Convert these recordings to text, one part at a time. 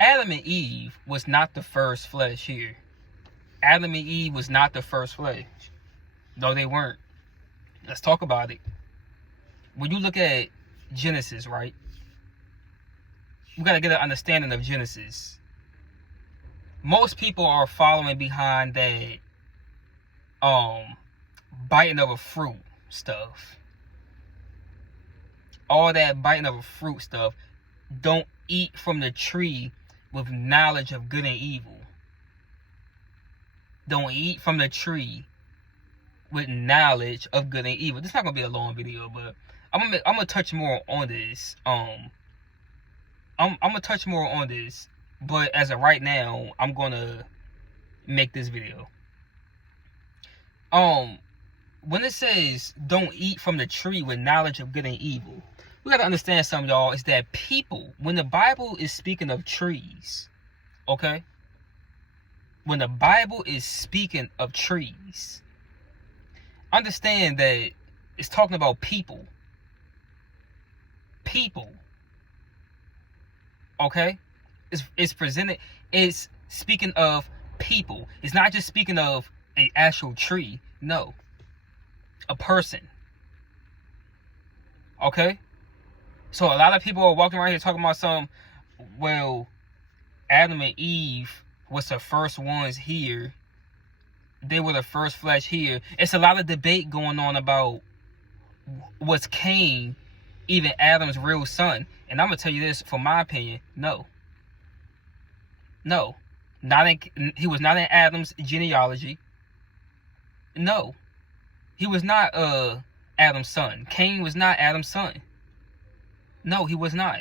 Adam and Eve was not the first flesh here. Adam and Eve was not the first flesh. No, they weren't. Let's talk about it. When you look at Genesis, right? We got to get an understanding of Genesis. Most people are following behind that biting of a fruit stuff. All that biting of a fruit stuff. Don't eat from the tree with knowledge of good and evil. Don't eat from the tree with knowledge of good and evil. This is not gonna be a long video, but I'm gonna touch more on this. I'm gonna touch more on this, but as of right now, I'm gonna make this video. When it says don't eat from the tree with knowledge of good and evil, we gotta understand something, y'all, is that people, when the Bible is speaking of trees, okay? When the Bible is speaking of trees, understand that it's talking about people. People. Okay? It's presented, it's speaking of people. It's not just speaking of an actual tree. No. A person. Okay? So a lot of people are walking around here talking about well, Adam and Eve was the first ones here. They were the first flesh here. It's a lot of debate going on about, was Cain even Adam's real son? And I'm going to tell you this, from my opinion, no. No. He was not in Adam's genealogy. No. He was not Adam's son. Cain was not Adam's son. No, he was not.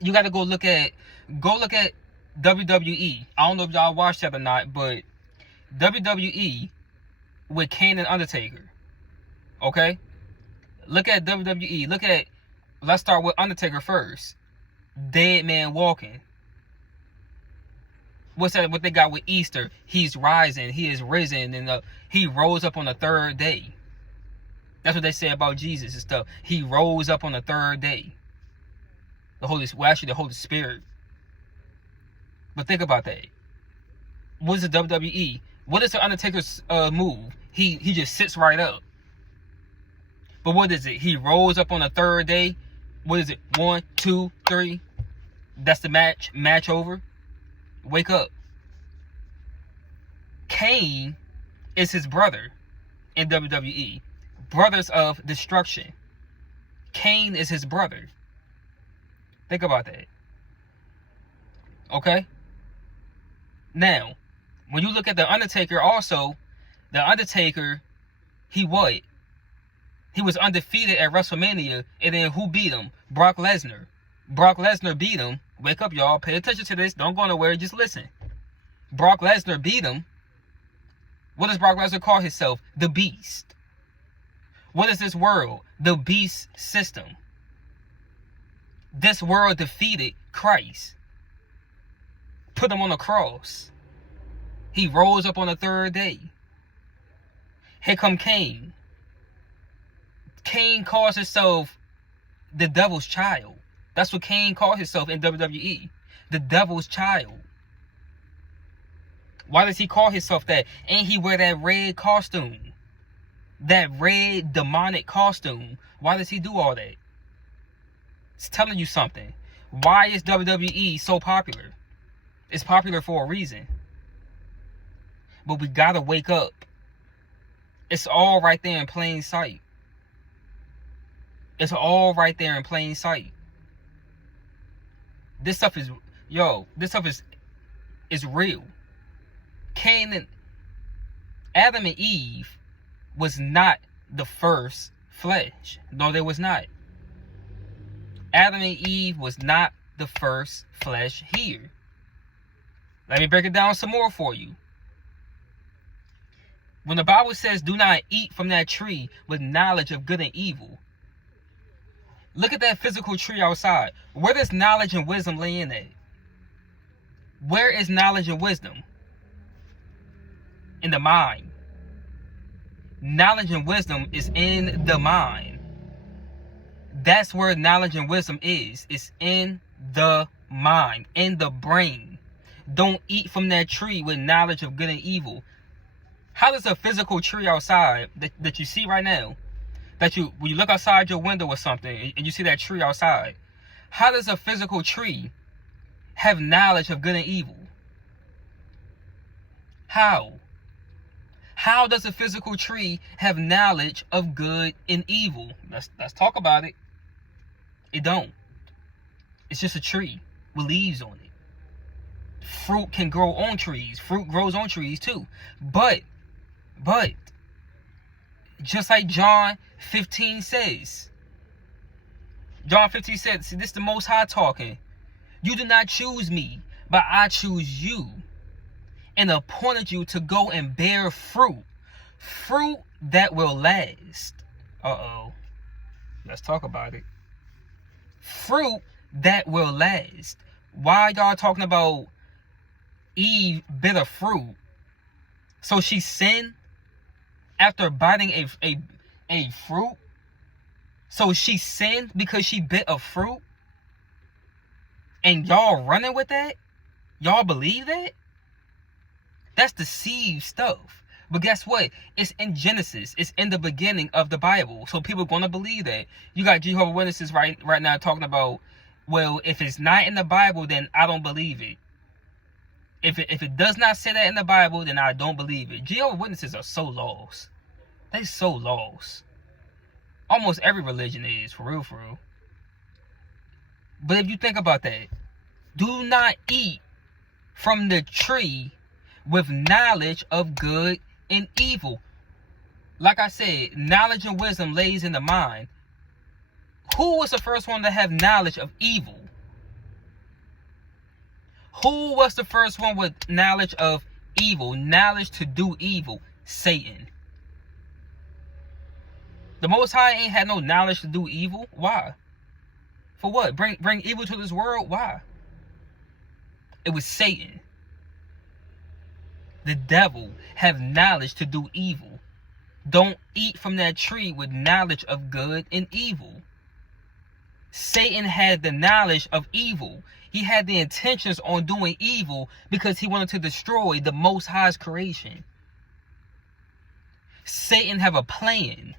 You got to go look at WWE. I don't know if y'all watched that or not, but WWE with Kane and Undertaker. Okay? Look at WWE. Let's start with Undertaker first. Dead man walking. What's that? What they got with Easter? He's rising. He is risen, and he rose up on the third day. That's what they say about Jesus and stuff. He rose up on the third day. The Holy Spirit. But think about that. What is the WWE? What is the Undertaker's move? He just sits right up. But what is it? He rose up on the third day. What is it? 1, 2, 3. That's the match. Match over. Wake up. Cain is his brother in WWE. Brothers of destruction. Cain is his brother. Think about that. Okay? Now, when you look at The Undertaker also, The Undertaker, he what? He was undefeated at WrestleMania, and then who beat him? Brock Lesnar. Brock Lesnar beat him. Wake up, y'all. Pay attention to this. Don't go nowhere. Just listen. Brock Lesnar beat him. What does Brock Lesnar call himself? The Beast. What is this world? The beast system. This world defeated Christ. Put him on the cross. He rose up on the third day. Here come Cain. Cain calls himself the devil's child. That's what Cain called himself in WWE. The devil's child. Why does he call himself that? And he wear that red costume. That red demonic costume. Why does he do all that? It's telling you something. Why is WWE so popular? It's popular for a reason. But we gotta wake up. It's all right there in plain sight. It's all right there in plain sight. This stuff is, is real. Adam and Eve was not the first flesh. No, they was not. Adam and Eve was not the first flesh here. Let me break it down some more for you. When the Bible says, do not eat from that tree with knowledge of good and evil. Look at that physical tree outside. Where does knowledge and wisdom lay in it? Where is knowledge and wisdom? In the mind. Knowledge and wisdom is in the mind. That's where knowledge and wisdom is. It's in the mind, in the brain. Don't eat from that tree with knowledge of good and evil. How does a physical tree outside that you see right now, when you look outside your window or something and you see that tree outside, how does a physical tree have knowledge of good and evil? How? How does a physical tree have knowledge of good and evil? Let's talk about it. It don't. It's just a tree with leaves on it. Fruit can grow on trees. Fruit grows on trees too. But, just like John 15 says. John 15 says, see, this is the Most High talking. You did not choose me, but I choose you and appointed you to go and bear fruit. Fruit that will last. Uh-oh. Let's talk about it. Fruit that will last. Why y'all talking about Eve bit of fruit? So she sinned after biting a fruit? So she sinned because she bit a fruit? And y'all running with that? Y'all believe that? That's deceived stuff. But guess what? It's in Genesis. It's in the beginning of the Bible. So people are going to believe that. You got Jehovah's Witnesses right now talking about, well, if it's not in the Bible, then I don't believe it. If it does not say that in the Bible, then I don't believe it. Jehovah's Witnesses are so lost. They so lost. Almost every religion is, for real, for real. But if you think about that, do not eat from the tree with knowledge of good and evil. Like I said, knowledge and wisdom lays in the mind. Who was the first one to have knowledge of evil? Who was the first one with knowledge of evil? Knowledge to do evil? Satan. The Most High ain't had no knowledge to do evil. Why? For what? Bring evil to this world? Why? It was Satan. The devil have knowledge to do evil. Don't eat from that tree with knowledge of good and evil. Satan had the knowledge of evil. He had the intentions on doing evil because he wanted to destroy the Most High's creation. Satan have a plan.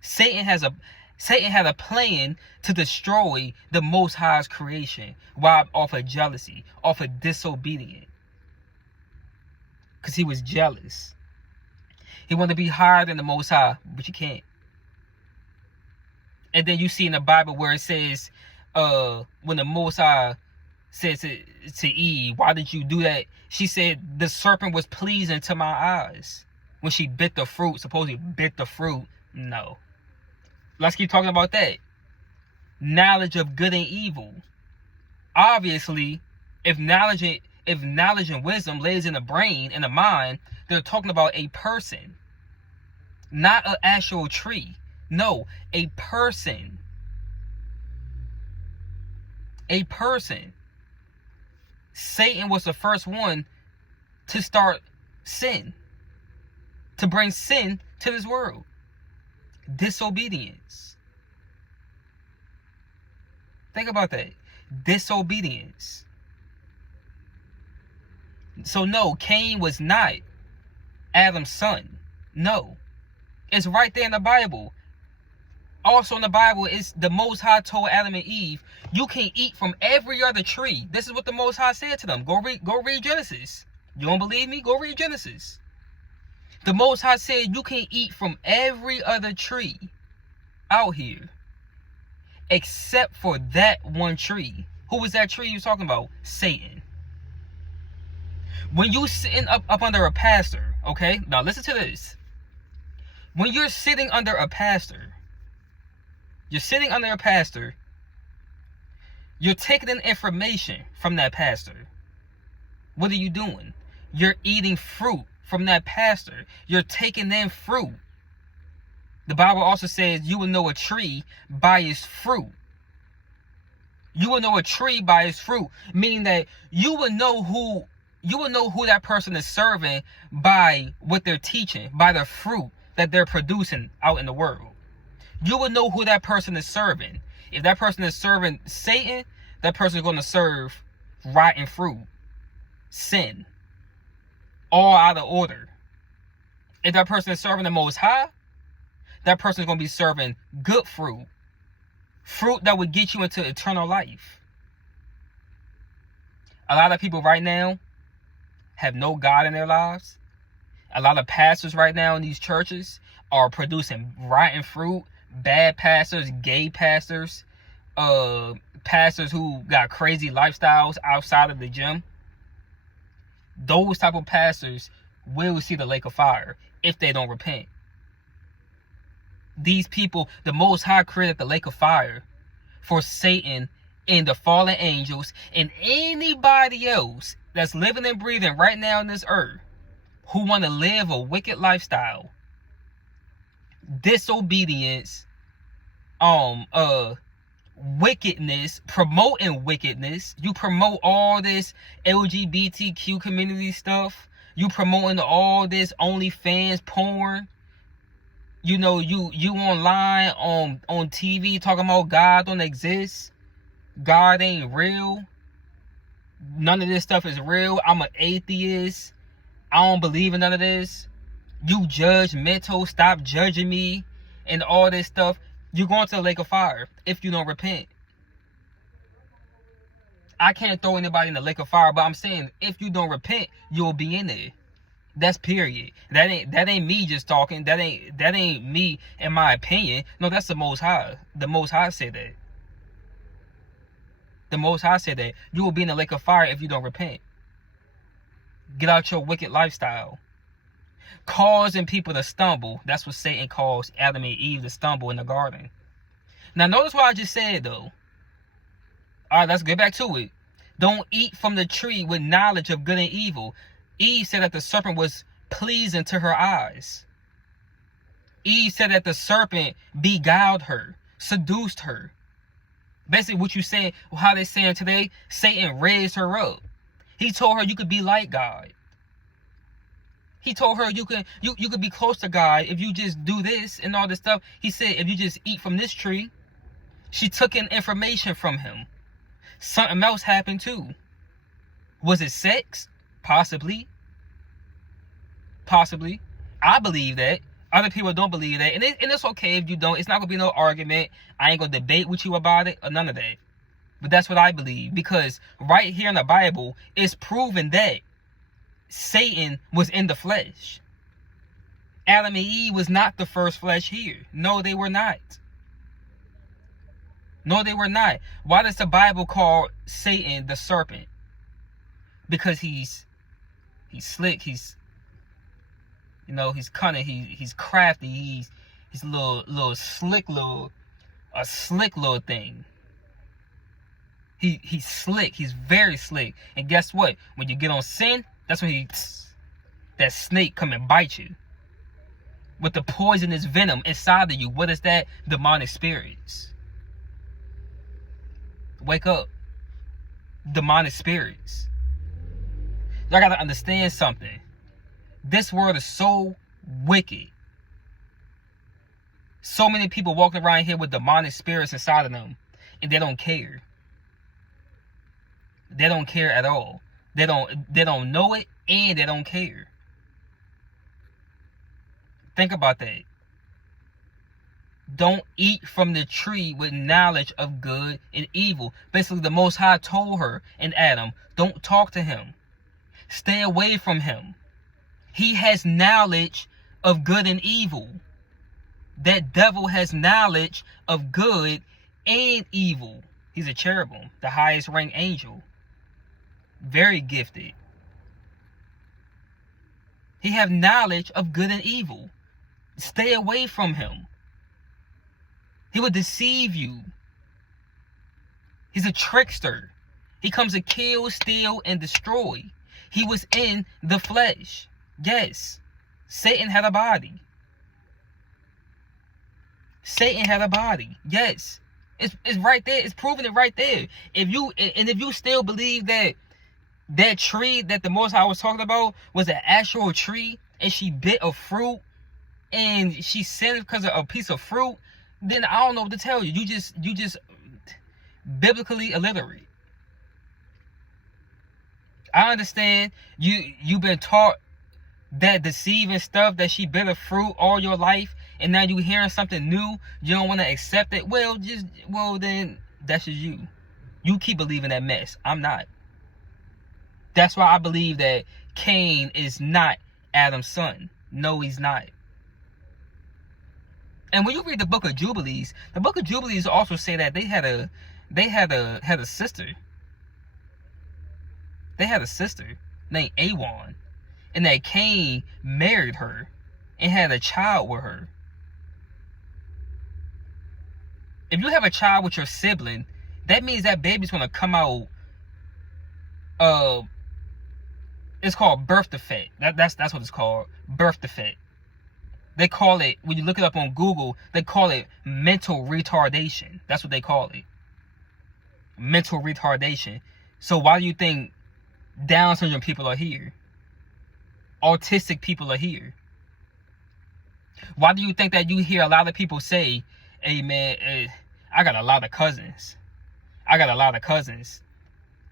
Satan had a plan to destroy the Most High's creation. Why? Off of jealousy, off of disobedience. Because he was jealous. He wanted to be higher than the Most High, but you can't. And then you see in the Bible where it says, when the Most High said to Eve, why did you do that? She said, the serpent was pleasing to my eyes. When she bit the fruit, supposedly bit the fruit. No. Let's keep talking about that. Knowledge of good and evil. Obviously, if knowledge and wisdom lays in the brain and the mind, they're talking about a person. Not an actual tree. No, a person. A person. Satan was the first one to start sin. To bring sin to this world. Disobedience. Think about that. Disobedience. So no, Cain was not Adam's son. No. It's right there in the Bible. Also in the Bible, it's the Most High told Adam and Eve, you can eat from every other tree. This is what the Most High said to them. Go read Genesis. You don't believe me? Go read Genesis. The Most High said you can eat from every other tree out here. Except for that one tree. Who was that tree you was talking about? Satan. When you sitting up under a pastor, okay? Now listen to this. When you're sitting under a pastor, you're taking in information from that pastor. What are you doing? You're eating fruit from that pastor. You're taking in fruit. The Bible also says you will know a tree by its fruit. You will know a tree by its fruit, meaning that you will know who that person is serving by what they're teaching, by the fruit that they're producing out in the world. You will know who that person is serving. If that person is serving Satan, that person is going to serve rotten fruit, sin, all out of order. If that person is serving the Most High, that person is going to be serving good fruit. Fruit that would get you into eternal life. A lot of people right now have no God in their lives. A lot of pastors right now in these churches are producing rotten fruit. Bad pastors, gay pastors, pastors who got crazy lifestyles outside of the gym. Those type of pastors will see the lake of fire if they don't repent. These people, the Most High created the lake of fire for Satan and the fallen angels and anybody else that's living and breathing right now on this earth who want to live a wicked lifestyle, disobedience, wickedness, promoting wickedness. You promote all this LGBTQ community stuff. You promoting all this OnlyFans porn. You know, you online on TV talking about God don't exist. God ain't real. None of this stuff is real. I'm an atheist. I don't believe in none of this. You judgmental. Stop judging me and all this stuff. You're going to the lake of fire if you don't repent. I can't throw anybody in the lake of fire, but I'm saying if you don't repent, you'll be in there. That's period. That ain't me just talking. That ain't me in my opinion. No, that's the Most High. The Most High said that. The Most High said that you will be in the lake of fire if you don't repent. Get out your wicked lifestyle. Causing people to stumble. That's what Satan caused Adam and Eve to stumble in the garden. Now notice what I just said though. Alright, let's get back to it. Don't eat from the tree with knowledge of good and evil. Eve said that the serpent was pleasing to her eyes. Eve said that the serpent beguiled her, seduced her. Basically what you saying, how they saying today, Satan raised her up. He told her you could be like God. He told her you could be close to God if you just do this and all this stuff. He said if you just eat from this tree. She took in information from him. Something else happened too. Was it sex? Possibly. Possibly. I believe that. Other people don't believe that. And it's okay if you don't. It's not going to be no argument. I ain't going to debate with you about it or none of that. But that's what I believe. Because right here in the Bible, it's proven that Satan was in the flesh. Adam and Eve was not the first flesh here. No, they were not. No, they were not. Why does the Bible call Satan the serpent? Because he's slick. He's cunning. He's crafty. He's a little slick a slick little thing. He's slick. He's very slick. And guess what? When you get on sin, that's when that snake come and bite you with the poisonous venom inside of you. What is that? Demonic spirits. Wake up. Demonic spirits. Y'all gotta understand something. This world is so wicked. So many people walking around here with demonic spirits inside of them, and they don't care. They don't care at all. They don't know it, and they don't care. Think about that. Don't eat from the tree with knowledge of good and evil. Basically, the Most High told her and Adam, don't talk to him. Stay away from him. He has knowledge of good and evil. That devil has knowledge of good and evil. He's a cherubim, the highest ranked angel. Very gifted. He have knowledge of good and evil. Stay away from him. He will deceive you. He's a trickster. He comes to kill, steal, and destroy. He was in the flesh. Yes. Satan had a body. Satan had a body. Yes. It's right there. It's proving it right there. If you still believe that tree that the Most High was talking about was an actual tree and she bit a fruit and she sinned because of a piece of fruit, then I don't know what to tell you. You just biblically illiterate. I understand you've been taught that deceiving stuff, that she bitter fruit all your life, and now you hearing something new, you don't want to accept it. Well, then that's just you. You keep believing that mess. I'm not. That's why I believe that Cain is not Adam's son. No, he's not. And when you read the book of Jubilees also say that they had a sister. They had a sister named Awan, and that Cain married her and had a child with her. If you have a child with your sibling, that means that baby's gonna come out. It's called birth defect. That's what it's called, birth defect. They call it, when you look it up on Google, they call it mental retardation. That's what they call it. Mental retardation. So why do you think Down syndrome people are here? Autistic people are here. Why do you think that you hear a lot of people say, hey man, I got a lot of cousins.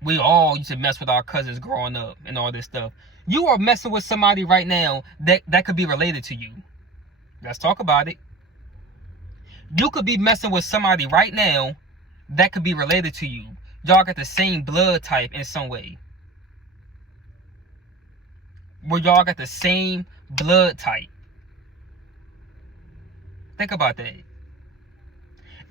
We all used to mess with our cousins growing up and all this stuff. You are messing with somebody right now that could be related to you. Let's talk about it. You could be messing with somebody right now that could be related to you. Y'all got the same blood type in some way. Where y'all got the same blood type. Think about that.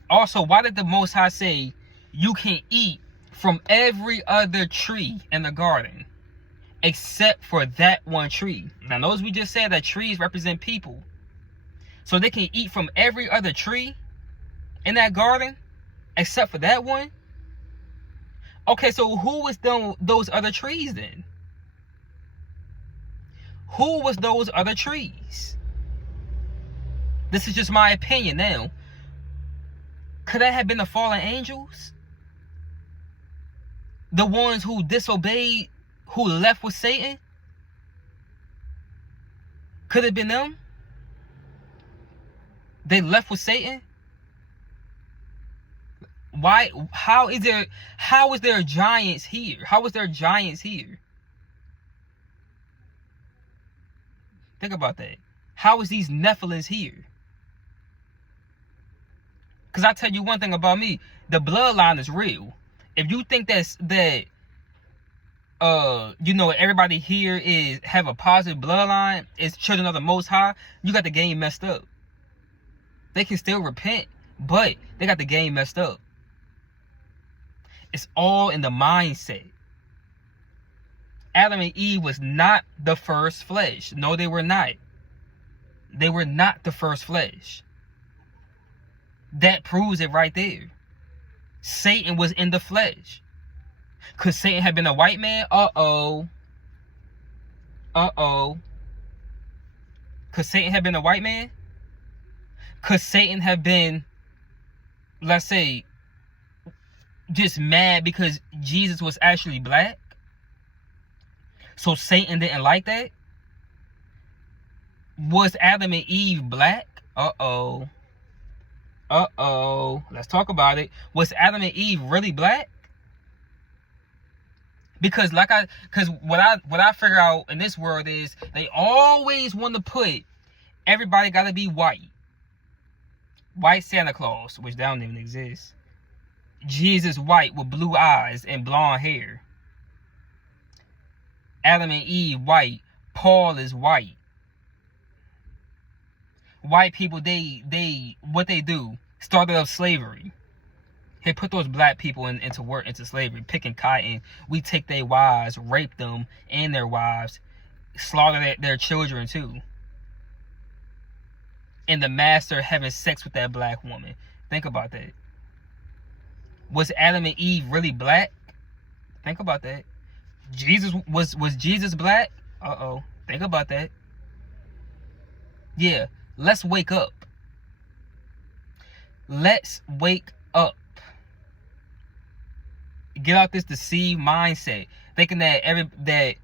Also, why did the Most High say you can eat from every other tree in the garden except for that one tree? Now, notice we just said that trees represent people. So they can eat from every other tree in that garden except for that one? Okay, so who was those other trees then? Who was those other trees? This is just my opinion now. Could that have been the fallen angels? The ones who disobeyed, who left with Satan? Could it have been them? They left with Satan? Why? How is there giants here? How is there giants here? Think about that. How is these Nephilims here? Because I tell you one thing about me, the bloodline is real. If you think that everybody here have a positive bloodline, is children of the Most High, you got the game messed up. They can still repent, but they got the game messed up. It's all in the mindset. Adam and Eve was not the first flesh. No, they were not. They were not the first flesh. That proves it right there. Satan was in the flesh. Could Satan have been a white man? Uh-oh. Could Satan have been a white man? Could Satan have been, let's say, just mad because Jesus was actually black? So Satan didn't like that? Was Adam and Eve black? Uh-oh. Let's talk about it. Was Adam and Eve really black? Because what I figure out in this world is they always want to put everybody gotta be white. White Santa Claus, which that don't even exist. Jesus white with blue eyes and blonde hair. Adam and Eve white. Paul is white. White people, they what they do, started up slavery. They put those black people into slavery, picking cotton. We take their wives, rape them and their wives, slaughter their children too. And the master having sex with that black woman. Think about that. Was Adam and Eve really black? Think about that. Was Jesus black? Uh-oh. Think about that. Yeah. Let's wake up. Let's wake up. Get out this deceived mindset. Thinking that that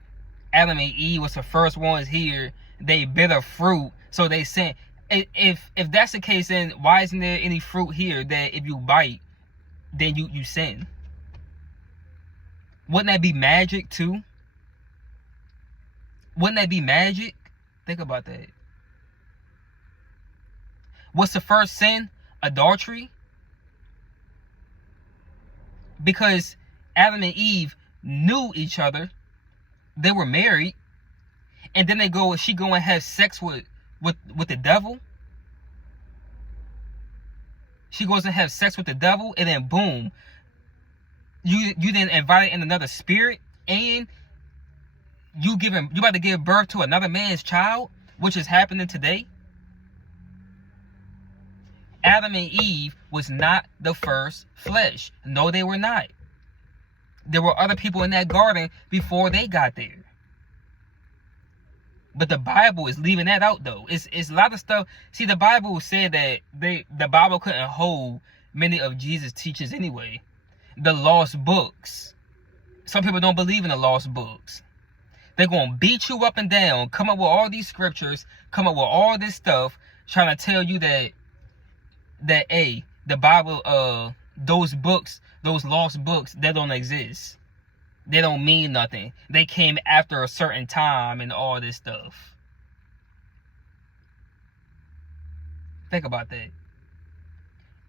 Adam and Eve was the first ones here. They bitter fruit. So they sin. If that's the case, then why isn't there any fruit here that if you bite, then you sin? Wouldn't that be magic too? Wouldn't that be magic? Think about that. What's the first sin? Adultery. Because Adam and Eve knew each other. They were married. And then she go and have sex with the devil. She goes and have sex with the devil, and then boom, you then invited in another spirit, and you about to give birth to another man's child, which is happening today. Adam and Eve was not the first flesh. No, they were not. There were other people in that garden before they got there. But the Bible is leaving that out, though. It's a lot of stuff. See, the Bible said that the Bible couldn't hold many of Jesus' teachings anyway. The lost books. Some people don't believe in the lost books. They're going to beat you up and down, come up with all these scriptures, come up with all this stuff, trying to tell you that the Bible, those books, those lost books, they don't exist. They don't mean nothing. They came after a certain time and all this stuff. Think about that.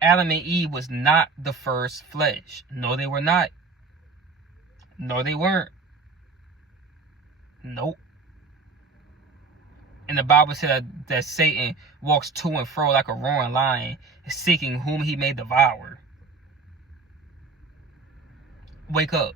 Adam and Eve was not the first flesh. No, they were not. No, they weren't. Nope. And the Bible said that Satan walks to and fro like a roaring lion, seeking whom he may devour. Wake up.